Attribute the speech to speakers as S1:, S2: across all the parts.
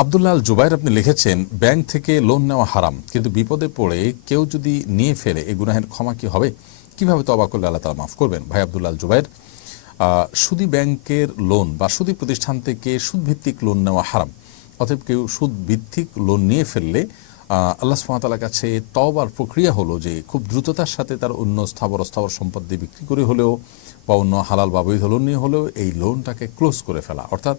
S1: আবদুল্লাহ জুবাইর আপনি লিখেছেন, ব্যাংক থেকে লোন নেওয়া হারাম, কিন্তু বিপদে পড়ে কেউ যদি নিয়ে ফেলে এই গুনাহের ক্ষমা কি হবে? কীভাবে তবা করলে আল্লাহ তালা মাফ করবেন? ভাই আবদুল্লাহ জুবাইর সুদী ব্যাংকের লোন বা সুদী প্রতিষ্ঠান থেকে সুদভিত্তিক লোন নেওয়া হারাম, অতএব কেউ সুদ ভিত্তিক লোন নিয়ে ফেললে আল্লাহ সুমাতালার কাছে তবার প্রক্রিয়া হলো যে, খুব দ্রুততার সাথে তার অন্য স্থাবর স্থাবর সম্পদ দিয়ে বিক্রি করে হলেও বা অন্য হালাল বা বৈধ লোন নিয়ে হলেও এই লোনটাকে ক্লোজ করে ফেলা। অর্থাৎ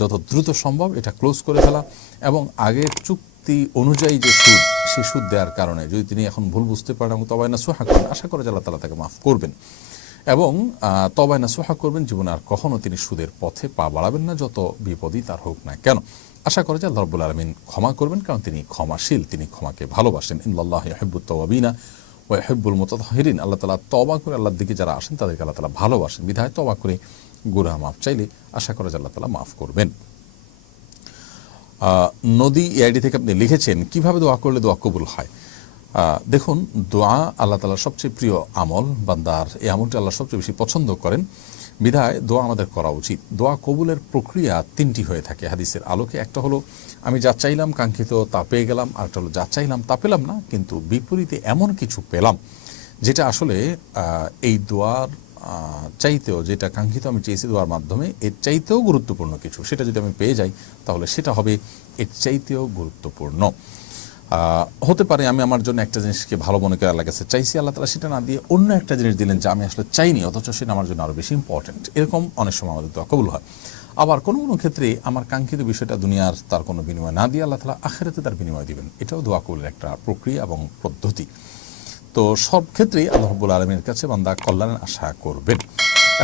S1: যত দ্রুত সম্ভব এটা ক্লোজ করে ফেলা এবং আগের চুক্তি অনুযায়ী যে সুদ, সে সুদ দেওয়ার কারণে যদি তিনি এখন ভুল বুঝতে পারেন এবং তবায় না সোহা করেন, আশা করে আল্লাহ তালা তাকে মাফ করবেন। এবং তবায় না সোহা করবেন, জীবনে আর কখনো তিনি সুদের পথে পা বাড়াবেন না, যত বিপদই তার হোক না কেন। আশা করে যে আল্লাহ রব্বুল আলমিন ক্ষমা করবেন, কারণ তিনি ক্ষমাশীল, তিনি ক্ষমাকে ভালোবাসেন। তওয়াবিনা। ও হেব্বুল মোতাহিরিন আল্লাহ তালা তবা করে আল্লাহর দিকে যারা আসেন, তাদেরকে আল্লাহ তালা ভালোবাসেন। বিধায় তবা করে গুনাহ মাফ চাইলে আশা করা যে আল্লাহ তালা মাফ করবেন। নদী এআইডি থেকে আপনি লিখেছেন, কীভাবে দোয়া করলে দোয়া কবুল হয়? দেখুন, দোয়া আল্লাহ তালার সবচেয়ে প্রিয় আমল, বান্দার এই আমলটি আল্লাহ সবচেয়ে বেশি পছন্দ করেন। বিধায় দোয়া আমাদের করা উচিত। দোয়া কবুলের প্রক্রিয়া তিনটি হয়ে থাকে হাদিসের আলোকে। একটা হলো, আমি যা চাইলাম কাঙ্ক্ষিত তা পেয়ে গেলাম আর একটা হলো, যা চাইলাম তা পেলাম না, কিন্তু বিপরীতে এমন কিছু পেলাম, যেটা আসলে এই দোয়ার চাইতেও যেটা কাঙ্ক্ষিত আমি চেয়েছি দোয়ার মাধ্যমে, এর চাইতেও গুরুত্বপূর্ণ কিছু। সেটা যদি আমি পেয়ে যাই, তাহলে সেটা হবে, এর চাইতেও গুরুত্বপূর্ণ। হতে পারে আমি আমার জন্য একটা জিনিসকে ভালো মনে করে আল্লাহ কাছে চাইছি আল্লাহ তালা সেটা না দিয়ে অন্য একটা জিনিস দিলেন যে আমি আসলে চাইনি, অথচ সেটা আমার জন্য আরও বেশি ইম্পর্টেন্ট এরকম অনেক সময় আমাদের দোয়া কবুল হয়। আবার কোনো কোনো ক্ষেত্রে আমার কাঙ্ক্ষিত বিষয়টা দুনিয়ার তার কোনো বিনিময় না দিয়ে আল্লাহ তালা আখেরাতে তার বিনিময় দিবেন। এটাও দোয়া কবুলের একটা প্রক্রিয়া এবং পদ্ধতি। তো সব ক্ষেত্রেই আল্লাহ রব্বুল আলমীর কাছে বান্দা কল্যাণের আশা করবেন।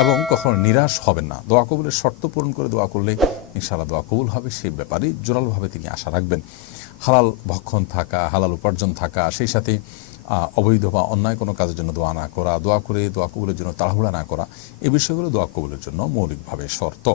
S1: এবং কখনো নিরাশ হবেন না। দোয়া কবুলের শর্ত পূরণ করে দোয়া করলে ইনশাআল্লাহ দোয়া কবুল হবে, সেই ব্যাপারে জোরালোভাবে তিনি আশা রাখবেন। হালাল ভক্ষণ থাকা, হালাল উপার্জন থাকা, সেই সাথে অবৈধ বা অন্যায় কোনো কাজের জন্য দোয়া না করা, দোয়া করে দোয়া কবুলের জন্য তাড়াহুড়া না করা এই বিষয়গুলো দোয়া কবুলের জন্য মৌলিকভাবে শর্ত।